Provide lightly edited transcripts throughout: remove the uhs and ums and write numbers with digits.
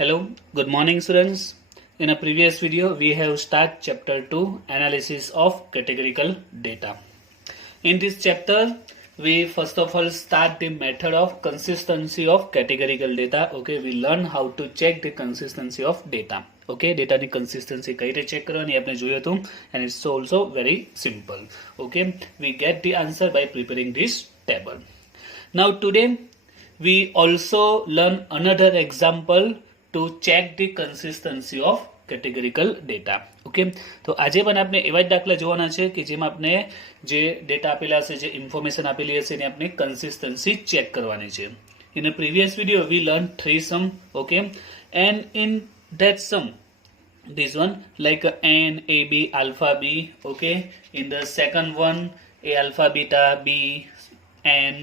Hello, good morning students. In a previous video, we have started chapter 2 analysis of categorical data. In this chapter, we first of all start the method of consistency of categorical data. Okay, we learn how to check the consistency of data. Okay, data ની consistency કઈ રીતે check કરવાની આપણે જોયું હતું, and it's also very simple. Okay, we get the answer by preparing this table. Now today we also learn another example to check the consistency of categorical data. Okay, તો આજે પણ આપણે એવા જ દાખલા જોવાના છે કે જેમાં આપણે જે ડેટા આપેલા હશે, જે ઇન્ફોર્મેશન આપેલી હશે એની આપણે કન્સિસ્ટન્સી ચેક કરવાની છે. In a previous video we learned three sum, okay, and in that sum this one like n a b alpha b, okay, in the second one a alpha beta b n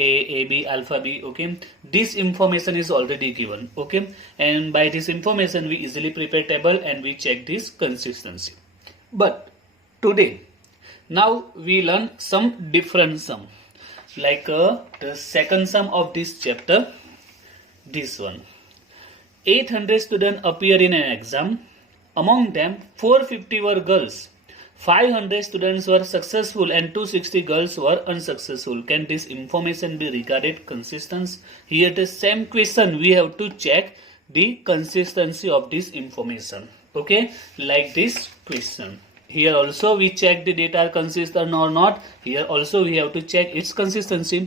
a b alpha b, okay, this information is already given, okay, and by this information we easily prepare table and we check this consistency. But today now we learn some different sum, like the second sum of this chapter, this one. 800 students appear in an exam. Among them 450 were girls, 500 students were successful and 260 girls were unsuccessful. Can this information be regarded consistent? Here the same question we have to check the consistency of this information. Okay, like this question. Here also we check the data are consistent or not. Here also we have to check its consistency.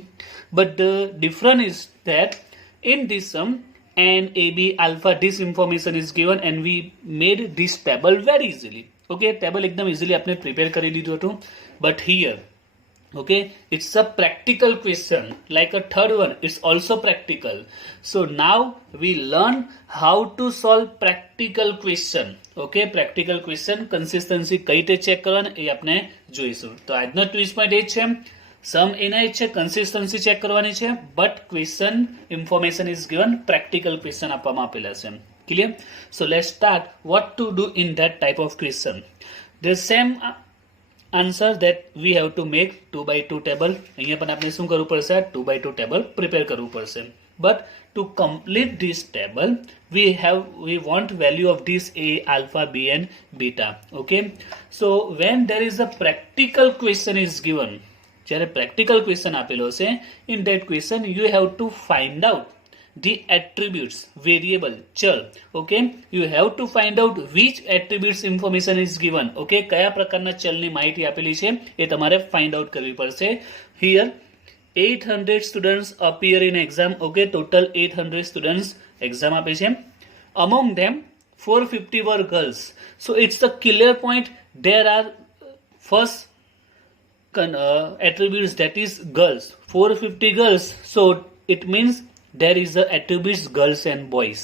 But the difference is that in this sum and AB alpha this information is given and we made this table very easily. Okay, table एकदम easily आपने prepare कर लीधो तो. But here, okay, it's a practical question. Like a third one, it's also practical. So now we learn how to solve practical question. Okay, practical question consistency કઈ રીતે check કરવાની એ આપણે જોઈશું. તો આજનો ટ્વિસ્ટ પોઈન્ટ એ છે, સમ એના જ છે, કન્સિસ્ટન્સી ચેક કરવાની છે, but question information is given, practical question આપવામાં આપેલા છે. Clear? So let's start what to do in that type of question. The same answer that we have to make 2 by 2 table. અહીંયા પણ આપણે શું કરવું પડશે? 2 by 2 table prepare કરવું પડશે. But to complete this table, we want value of this A, alpha, B and beta. Okay. So when there is a practical question is given, જ્યારે practical question આપેલો છે, in that question you have to find out the attributes, variable, chal. Okay, you have to find out which attributes information is given. Okay, કયા પ્રકારના ચલની માહિતી આપેલી છે એ તમારે find out કરવી પડશે. Here 800 students appear in exam. Okay, total 800 students exam આપે છે. Among them 450 were girls. So it's a clear point, there are first attributes, that is girls, 450 girls, so it means there is the attributes girls and boys.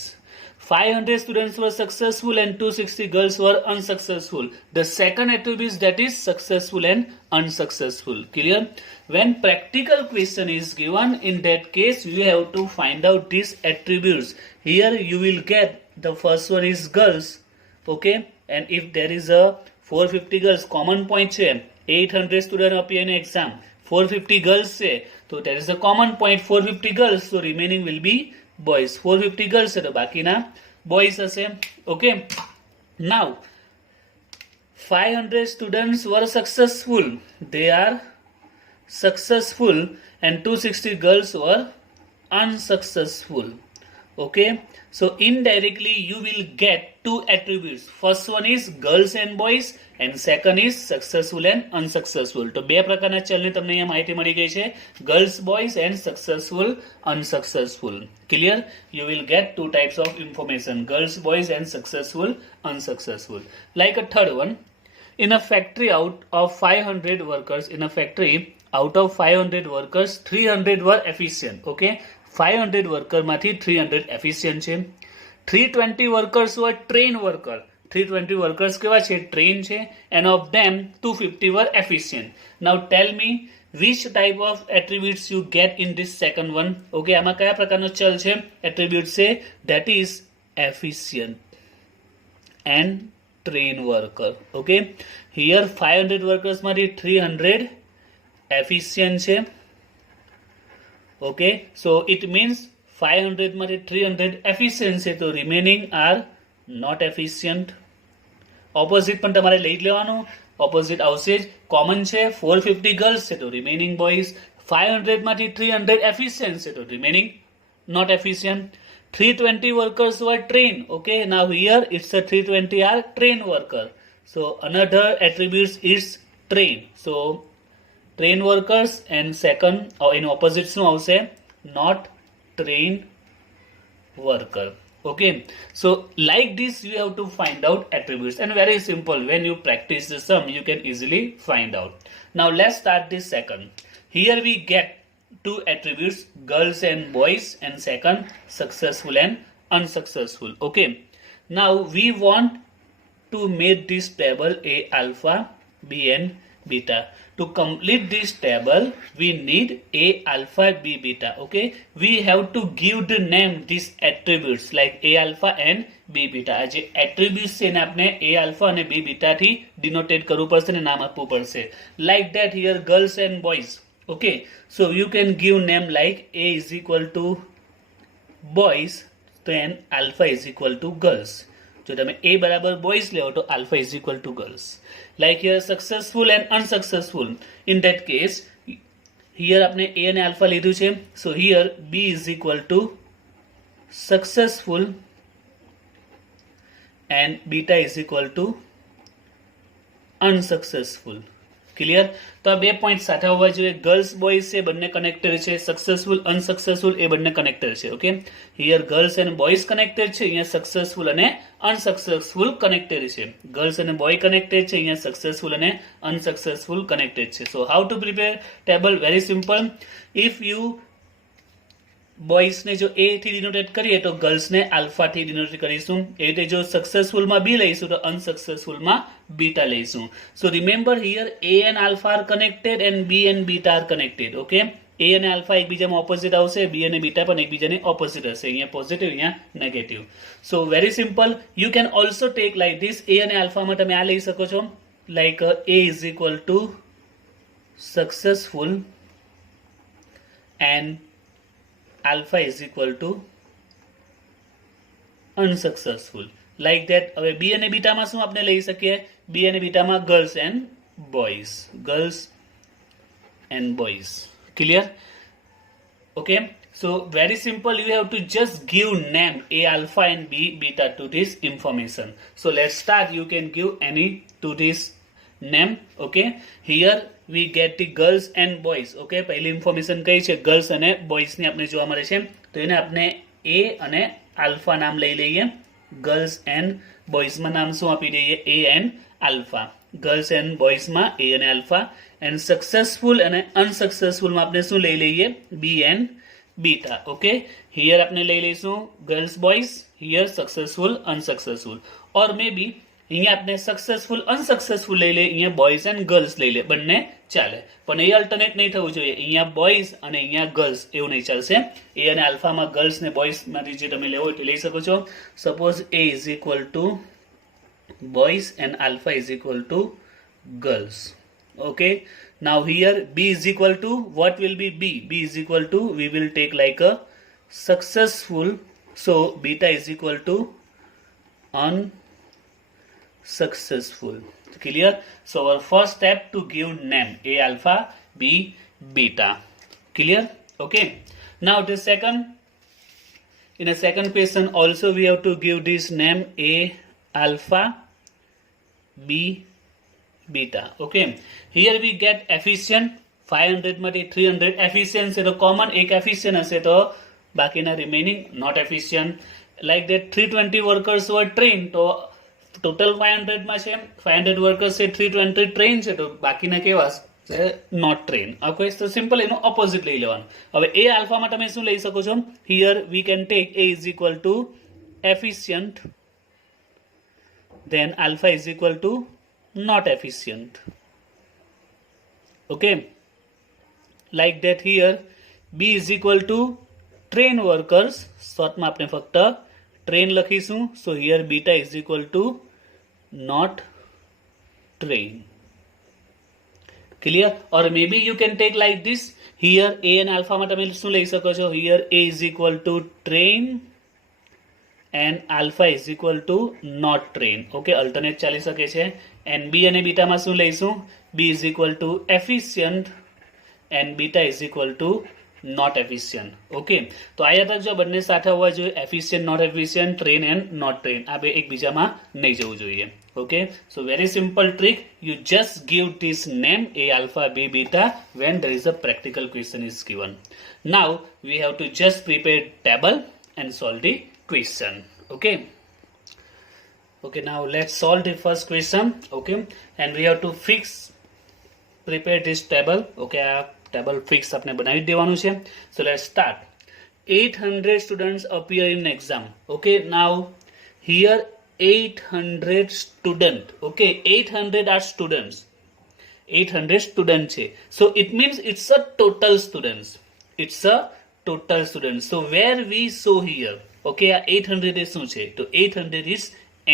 500 students were successful and 260 girls were unsuccessful. The second attribute, that is successful and unsuccessful. Clear? When practical question is given, in that case you have to find out these attributes. Here you will get the first one is girls. Okay, and if there is a 450 girls, common point છે, 800 students appear in exam, 450 girls છે, so there is a common point 450 girls, so remaining will be boys. 450 girls છે તો બાકીના boys હશે. Okay, now 500 students were successful, they are successful, and 260 girls were unsuccessful. Okay, so indirectly you will get two attributes. First one is girls and boys and second is successful and unsuccessful. તો બે પ્રકારના ચલની તમને અહીંયા માહિતી મળી ગઈ છે, girls, boys and successful, unsuccessful. Clear? You will get two types of information, girls, boys and successful, unsuccessful. Like a third one, in a factory out of 500 workers, in a factory out of 500 workers 300 were efficient. Okay, 500 worker માંથી 300 efficient છે. 320 workers were trained worker, 320 workers કેવા છે? trained છે, and of them 250 were efficient. Now tell me which type of attributes you get in this second one. Okay, આમાં કયા પ્રકારનો ચલ છે? attribute છે, that is efficient and trained worker. Okay, here 500 workers માંથી 300 efficient છે. Okay, so it means 500 માંથી 300 efficient છે તો remaining are not efficient. Opposite પણ તમારે લઈ જ લેવાનું, ઓપોઝિટ આવશે જ. કોમન છે 450 ગર્લ્સ છે તો રિમેનિંગ બોયઝ. 500 માંથી 300 એફિશિયન્ટ છે તો remaining not efficient. 320 workers were trained. Okay, now here it's a 320 are trained worker. So another attributes is trained. So trained workers and second or in opposite શું આવશે not trained worker. Okay, so like this you have to find out attributes and very simple. When you practice the sum you can easily find out. Now let's start this second. Here we get two attributes, girls and boys, and second successful and unsuccessful. Okay, now we want to make this table A alpha, B and beta. To complete this table we need A alpha, B beta. Okay, we have to give the name these attributes like A alpha and B beta. આ જે attributes છે એને આપણે A alpha અને B beta થી denotate કરવું પડશે ને નામ આપવું પડશે. Like that here girls and boys. Okay, so you can give name like A is equal to boys, then alpha is equal to girls. જો તમે A બરાબર boys લેવો તો alpha is equal to girls. Like here successful and unsuccessful. In that case, here આપણે A અને alpha લીધું છે. So here B is equal to successful and beta is equal to unsuccessful. Clear? તો આ બે point સાથે હોવા જોઈએ. ગર્લ્સ બોયઝ છે બંને કનેક્ટેડ છે, સક્સેસફુલ અનસક્સેસફુલ એ બંને કનેક્ટેડ છે. Okay, here girls and boys connected છે, અહીંયા સક્સેસફુલ અને અનસક્સેસફુલ કનેક્ટેડ છે. ગર્લ્સ અને બોય કનેક્ટેડ છે, અહીંયા સક્સેસફુલ અને અનસક્સેસફુલ કનેક્ટેડ છે. So how to prepare table? Very simple. If you બોયઝને જો એ થી ડિનોટેટ કરીએ તો ગર્લ્સને આલ્ફા થી ડિનોટેટ કરીશું. એ રીતે જો સક્સેસફુલમાં બી લઈશું તો અનસક્સેસફુલમાં બીટા લઈશું. So remember here A and alpha are connected and B and beta are connected. Okay, A અને આલ્ફા એકબીજામાં ઓપોઝિટ આવશે, બી અને બીટા પણ એકબીજાને ઓપોઝિટ હશે. અહીંયા પોઝિટિવ, અહીંયા negative. So very simple. You can also take like this. A અને આલ્ફામાં તમે આ લઈ શકો છો like A is equal to successful and alpha is equal to unsuccessful. Like that. હવે B અને બીટા માં શું આપણે લઈ શકીએ? B અને બીટા માં girls and boys. Girls and boys. Clear? Okay. So very simple. You have to just give name A alpha and B beta to this information. So let's start. You can give any to this name. Okay, here we get the girls and boys. Okay, પહેલી information કઈ છે? Girls અને boys ની આપણે જોવા મળે છે, તો એને આપણે A અને આલ્ફા નામ લઈ લઈએ. ગર્લ્સ એન્ડ બોયઝ માં નામ શું આપી દઈએ? A and alpha. Girls and boys માં A અને આલ્ફા. એન્ડ સક્સેસફુલ અને અનસક્સેસફુલ માં આપણે શું લઈ લઈએ? B and beta. Okay, here આપણે લઈ લઈશું girls boys, here successful unsuccessful. ઓર મે બી અહીંયા આપણે સક્સેસફુલ અનસક્સેસફુલ લઈ લે, અહીંયા બોયઝ એન્ડ ગર્લ્સ લઈ લે, બંને ચાલે. પણ એ અલ્ટરનેટ નહીં થવું જોઈએ. અહીંયા બોયઝ અને અહીંયા ગર્લ્સ એવું નહીં ચાલશે. એ અને આલ્ફામાં ગર્લ્સ ને બોયઝ માંથી જે તમે લેવો તે લઈ શકો છો. Suppose A is equal two boys and alpha is equal two girls. Okay, now here B is equal to what will be B? B is equal to, we will take like a successful, so beta is equal to unsuccessful. Clear? So our first step to give name A alpha, B beta. Clear? Okay. Now the second, in a second question also we have to give this name A alpha, B beta. Okay. Here we get efficient 500 માંથી 300 efficient છે તો common એક efficient હશે તો બાકીના remaining not efficient. Like that 320 workers were trained તો total 500 માં છે, 500 વર્કર્સ છે, 320 ટ્રેન છે તો બાકીના કેવા છે? Not train. ઓકે, તો સિમ્પલ એનો ઓપોઝિટ લઈ લેવાનું. હવે એ આલ્ફામાં તમે શું લઈ શકો છો? Here we can take A is equal to efficient, then alpha is equal to not efficient. Okay, like that here B is equal to train workers, શોર્ટમાં આપણે ફક્ત ટ્રેન લખીશું. So here beta is equal to not train. Clear? Or maybe you can take like this. Here a and alpha માં તમે શું લઈ શકો છો? Here a is equal to train and alpha is equal to not train. Okay, alternate ચાલી શકે છે. And b અને beta માં શું લઈશું? b is equal to efficient and beta is equal to not efficient. Okay, તો આ યાદ રાખજો, બંને સાથે હોવા જોઈએ. efficient not efficient, train and not train, આ બે એકબીજામાં નહીં જવું જોઈએ. Okay, so very simple trick, you just give this name a alpha b beta when there is a practical question is given. Now we have to just prepare table and solve the question. Okay, okay, now let's solve the first question. Okay, and we have to prepare this table. Okay, આ table fix આપણે બનાવી દેવાનું છે. So let's start. 800 students appear in exam. Okay, now here 800 student. Okay, 800 are students. 800 students છે. So it means it's a total students. It's a total students. So where we show here, okay, 800 is શું છે? તો 800 is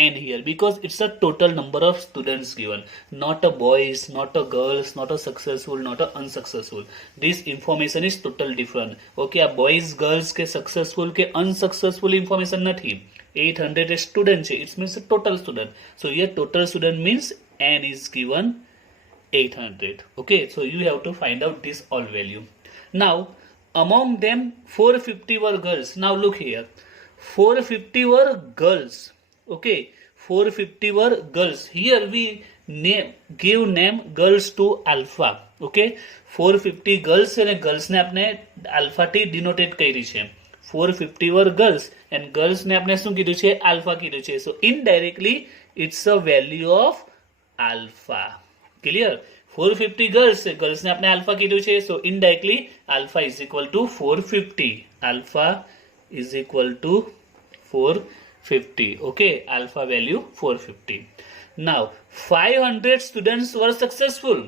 and here, because it's a total number of students given, not a boys, not a girls, not a successful, not a unsuccessful. This information is total different. Okay, a boys girls के successful के unsuccessful information નથી. 800 is student છે, it means a total student. So here total student means n is given 800. Okay, so you have to find out this all value. Now among them 450 were girls. Now look here, 450 were girls. Okay, 450 were girls. Here we give name girls to alpha. Okay, 450 girls અને girls ને આપણે alpha થી denotate કરી છે. 450 were girls and girls ને આપણે શું કીધું છે? alpha કીધું છે. So indirectly it's a value of alpha. Clear? 450 girls છે, girls ને આપણે alpha કીધું છે. So indirectly alpha is equal to 450. Alpha is equal to 450. Okay, alpha value 450. Now 500 students were successful.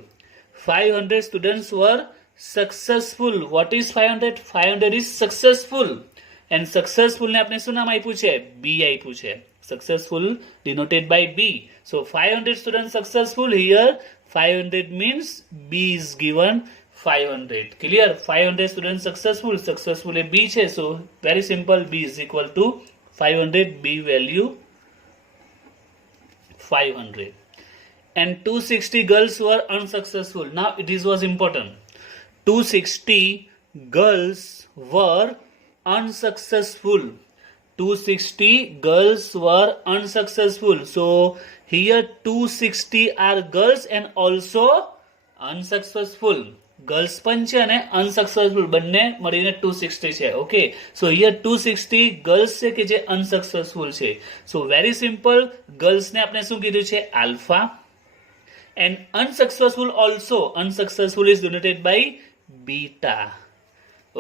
500 students were successful. What is 500? 500 is successful. And successful ને આપણે શું નામ આપ્યું છે? B આપ્યું છે. Successful denoted by B. So 500 students successful. Here 500 means B is given 500. Clear? 500 students successful. Successful A B છે. So very simple, B is equal to 500, B value 500. And 260 girls were unsuccessful. Now this was important. 260 girls were unsuccessful. 260 girls were unsuccessful. So here 260 are girls and also unsuccessful. Girls પણ છે અને unsuccessful બંને મળીને 260 છે. Okay, so here 260 girls છે કે જે unsuccessful છે. So very simple, girls ને આપણે શું કીધું છે? alpha. And unsuccessful also, unsuccessful is denoted by beta.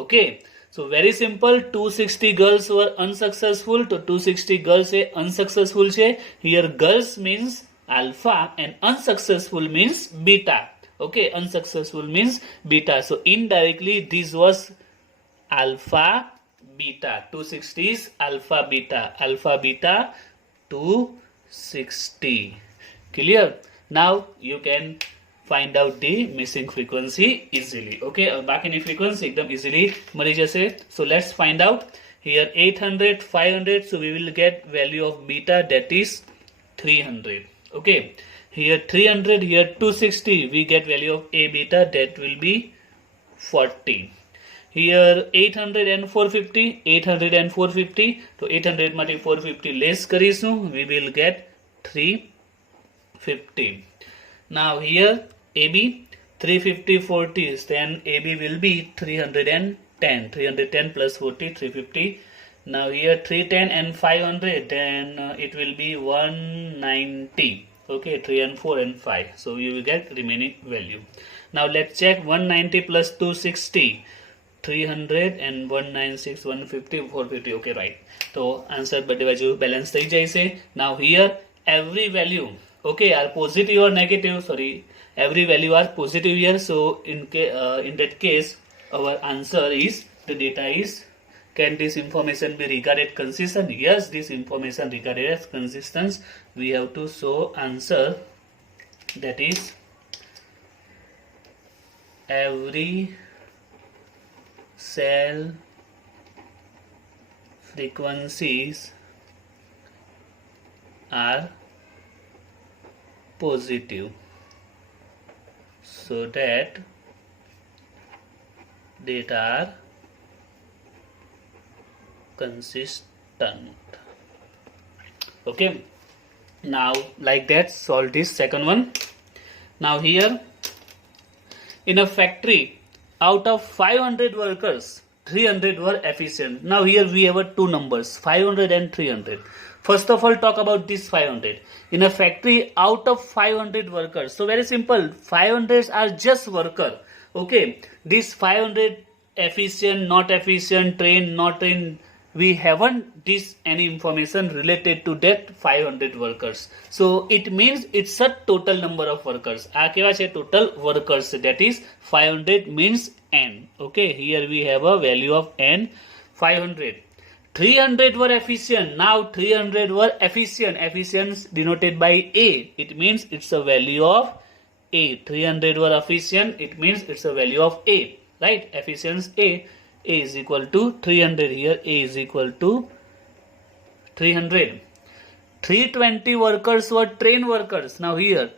Okay, so very simple, 260 girls were unsuccessful. So 260 girls છે unsuccessful છે. Here girls means alpha and unsuccessful means beta. Okay, unsuccessful means beta. So indirectly this was alpha beta. 260 is alpha beta. Alpha beta 260. Clear? Now you can find out the missing frequency easily. Okay, બાકીની frequency એકદમ easily મળી જશે. So let's find out. Here 800, 500. So we will get value of beta, that is 300. Okay. Here 300, here 260, we get value of A beta, that will be 40. Here 800 and 450, 800 and 450, so 800 માંથી 450 less કરીશું, we will get 350. Now here AB 350 40, then AB will be 310, 310 plus 40, 350. Now here 310 and 500, then it will be 190. Okay, 3 and 4 and 5. So you will get remaining value. Now let's check 190 plus 260. 300 and 196, 150, 450. Okay, right. So answer બધી બાજુ balance થઈ જાય છે. Now here every value, okay, are positive or negative. Sorry, every value are positive here. So in that case, our answer is, the data is, can this information be regarded consistent? Yes, this information regarded as consistent. We have to show answer, that is every cell frequencies are positive, so that data are consistent. Okay, now like that solve this second one. Now here, in a factory, out of 500 workers, 300 were efficient. Now here we have two numbers, 500 and 300. First of all, talk about this 500. In a factory, out of 500 workers, so very simple, 500 are just worker. Okay, this 500 efficient, not efficient, trained, not trained, we haven't this any information related to that 500 workers. So it means it's a total number of workers. આ કેવા છે? Total workers. That is 500 means n. Okay, here we have a value of n, 500. 300 were efficient. Now 300 were efficient. Efficient denoted by A. It means it's a value of A. 300 were efficient. It means it's a value of A. Right? Efficiency A. A is equal to 300. Here A is equal to 300. 320 workers were trained workers. Now here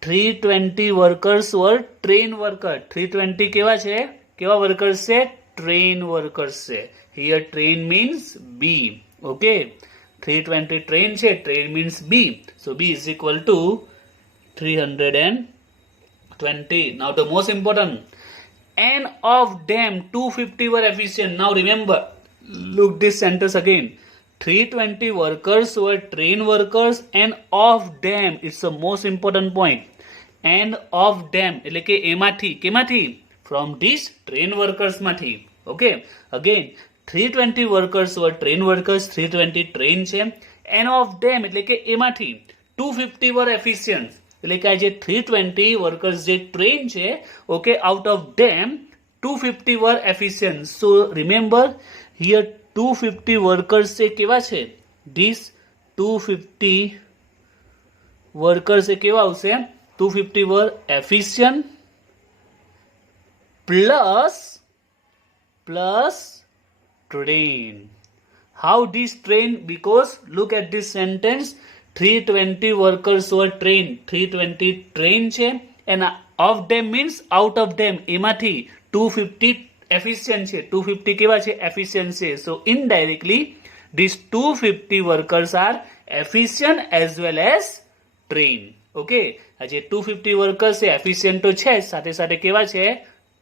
320 workers were trained workers. 320 કેવા છે? કેવા workers છે? Trained workers છે. Here train means B. Okay. 320 train છે. Train means B. So B is equal to 320. Now the most important, N of them 250 were efficient. Now remember, look this sentence again. 320 workers were trained workers, and of them, it's the most important point. And of them, એટલે કે એમાંથી, કેમાંથી? From these trained workers માંથી. Okay. Again, 320 workers were trained workers, 320 trained છે. And of them, એટલે કે એમાંથી 250 were efficient. એટલે કે આ જે 320 workers જે train છે, okay, out of them 250 were efficient. So remember here 250 workers છે કેવા છે? This 250 workers છે કેવા આવશે? 250 were efficient plus train. How this train? Because look at this sentence. 320 workers were trained. 320 trained છે, and of them means out of them, એમાંથી 250 efficient છે. 250 કેવા છે? Efficient છે. So indirectly these 250 workers are efficient as well as trained. Okay, આ જે 250 workers છે efficient તો છે, સાથે સાથે કેવા છે?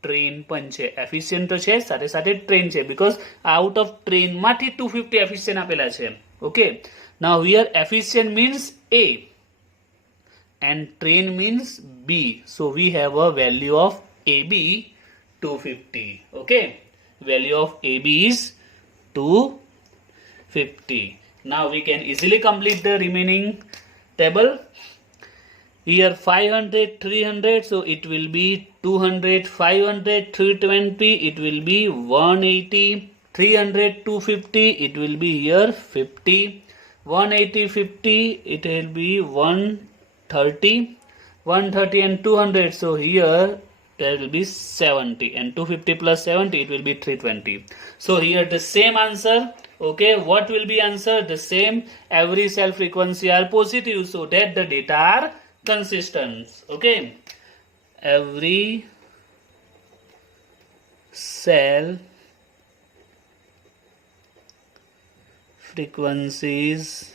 Train પણ છે. Efficient તો છે, સાથે સાથે train છે, because out of train માંથી 250 efficient આપેલા છે. Okay. Now here efficient means A and train means B. So we have a value of AB 250. Okay. Value of AB is 250. Now we can easily complete the remaining table. Here 500, 300. So it will be 200, 500, 320. It will be 180. 300, 250. It will be here 50. 180, 50, it will be 130, 130 and 200, so here there will be 70, and 250 plus 70, it will be 320. So here the same answer. Okay, what will be answer? The same. Every cell frequency are positive, so that the data are consistent. Okay, every cell frequencies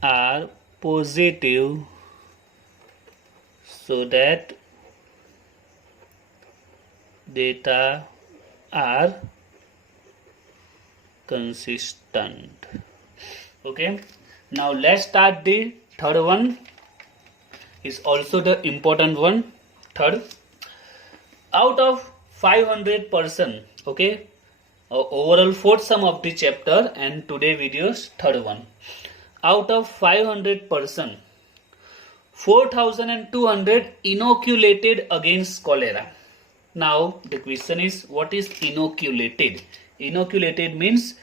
are positive, so that data are consistent. Okay, now let's start the third one. Is also the important one. Third, out of 500%, okay, overall fourth sum of the chapter, and today video's third one. Out of 500%, 4,200 inoculated against cholera. Now the question is, what is inoculated? Inoculated means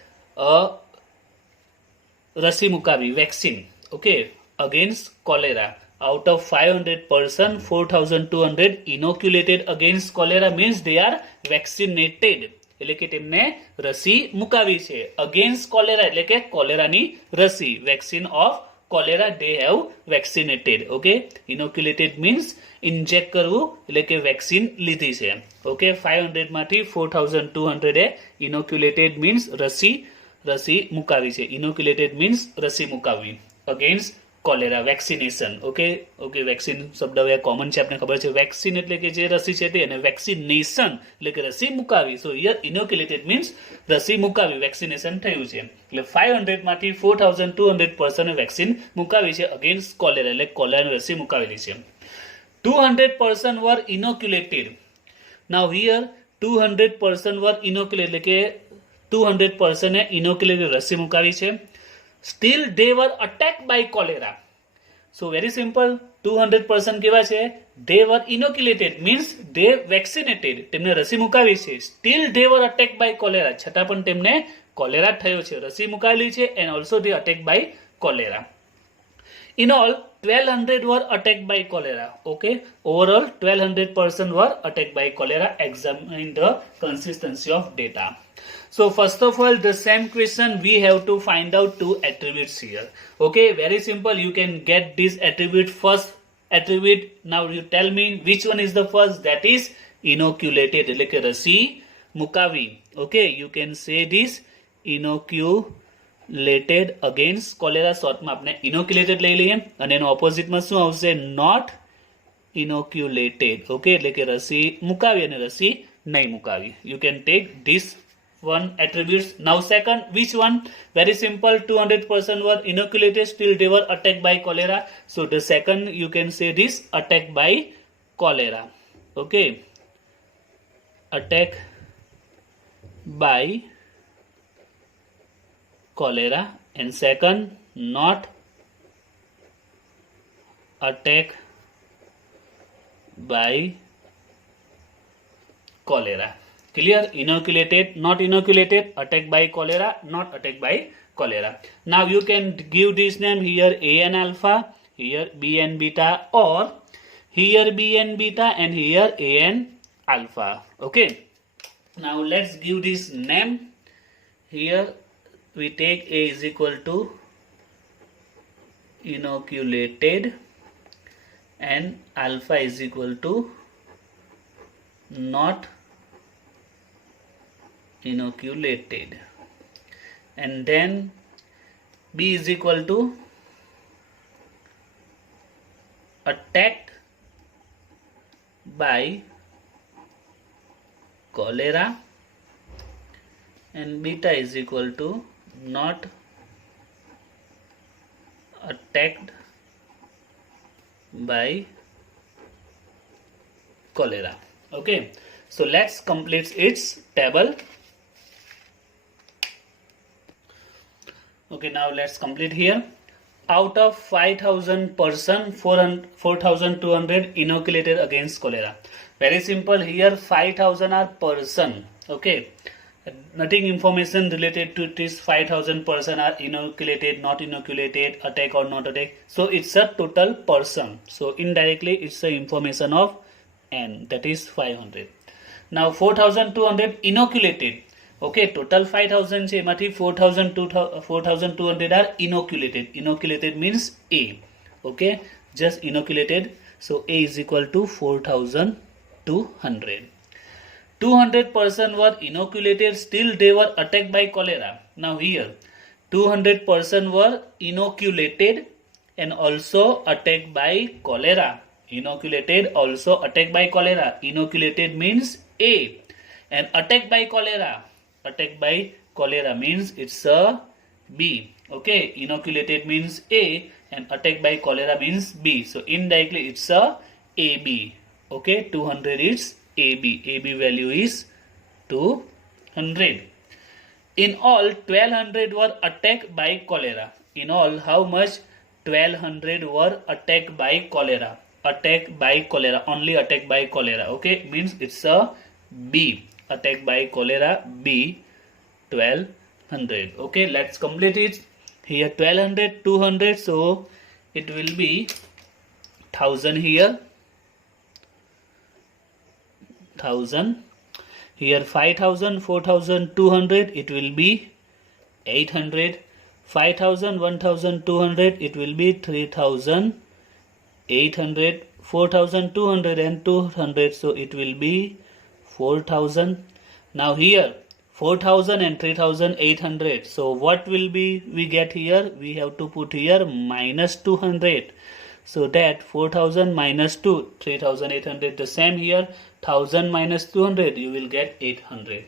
રસી મુકાવી, vaccine, okay, against cholera. out of 500 person 4200 inoculated against cholera means they are vaccinated એટલે કે તેમને રસી મુકાવી છે against cholera એટલે કે કોલેરાની રસી vaccine of cholera they have vaccinated. okay, inoculated means inject કરવું એટલે કે વેક્સિન લીધી છે. okay, 500 માંથી 4200 એ inoculated means રસી મુકાવી છે. inoculated means રસી મુકાવી against cholera vaccination. Okay okay, vaccine શબ્દ હવે કોમન છે, આપણે ખબર છે. વેક્સિન એટલે કે જે રસી છે તે, અને વેક્સિનેશન એટલે કે રસી મુકાવી. સો હિયર ઇનોક્યુલેટેડ મીન્સ રસી મુકાવી, વેક્સિનેશન થયું છે. એટલે 500 માંથી 4200 પર્સને વેક્સિન મુકાવી છે અગેન્સ્ટ કોલેરા, એટલે કોલેરાની રસી મુકાવેલી છે. 200 person were inoculated. Now here 200 person were inoculated એટલે કે 200 પર્સને ઇનોક્યુલેટેડ રસી મુકાવી છે. Still they were attacked by cholera. So very simple, 200% કેવા છે? They were inoculated means they vaccinated. તેમને રસી મુકાવી છે. Still they were attacked by cholera. છતાં પણ તેમને કોલેરા થયો છે. રસી મુકાવેલી છે and also they attacked by cholera. In all, 1200 were attacked by cholera. Okay, overall 1200 person were attacked by cholera. Examine the consistency of data. So first of all, the same question we have to find out two attributes here. Okay, very simple. You can get this attribute, first attribute. Now you tell me which one is the first. That is inoculated એટલે કે રસી મુકાવી. Okay, you can say this inoculated against cholera. શોર્ટમાં આપણે inoculated લઈ લઈએ અને એનો ઓપોઝિટમાં શું આવશે? not inoculated. Okay, એટલે કે રસી મુકાવી અને રસી નહીં મુકાવી. You can take this one attributes. Now second, which one? Very simple, 200% were inoculated, still they were attacked by cholera. So the second you can say this, attacked by cholera. Okay, attack by cholera. And second, not attack by cholera. Clear? Inoculated, not inoculated, attacked by cholera, not attacked by cholera. Now you can give this name here A and alpha, here B and beta, or here B and beta and here A and alpha. Okay. Now let's give this name. Here we take A is equal to inoculated and alpha is equal to not inoculated, and then B is equal to attacked by cholera, and beta is equal to not attacked by cholera. Okay, so let's complete its table. Okay, now let's complete here. Out of 5000 person, 4200 inoculated against cholera. Very simple, here 5000 are person. Okay, nothing information related to this 5000 person are inoculated, not inoculated, attack or not attack. So it's a total person. So indirectly it's the information of n, that is 500. Now 4200 inoculated. Okay, total 5000 છે એમાંથી 4200 are inoculated. Inoculated means A. Okay, just inoculated. So A is equal to 4200. 200 person were inoculated, still they were attacked by cholera. Now here 200 person were inoculated and also attacked by cholera. Inoculated, also attacked by cholera. Inoculated means A, and attacked by cholera. Attacked by cholera means it's a B. Okay, inoculated means A and attacked by cholera means B. So indirectly it's a AB. Okay, 200 is AB. AB value is 200. In all, 1200 were attacked by cholera. In all, how much? 1200 were attacked by cholera. Attacked by cholera, only attacked by cholera. Okay, means it's a B. Attacked by cholera, B, 1200. Okay, let's complete it. Here 1200, 200, so it will be 1000 here, 1000 here, 5000, 4200, it will be 800, 5000, 1200, it will be 3800, 4200 and 200, so it will be 4000. Now here 4000 and 3800, so what will be we get here? We have to put here minus 200, so that 4000 minus 2, 3800. The same here, 1000 minus 200, you will get 800.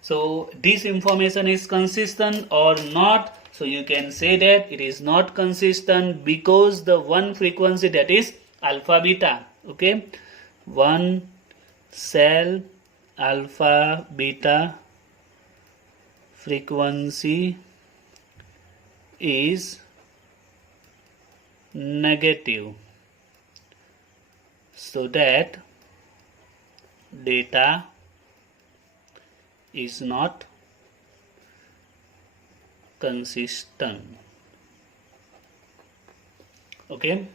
So this information is consistent or not? So you can say that it is not consistent because the one frequency, that is alpha beta, okay, one cell alpha beta frequency is negative, so that data is not consistent. Okay.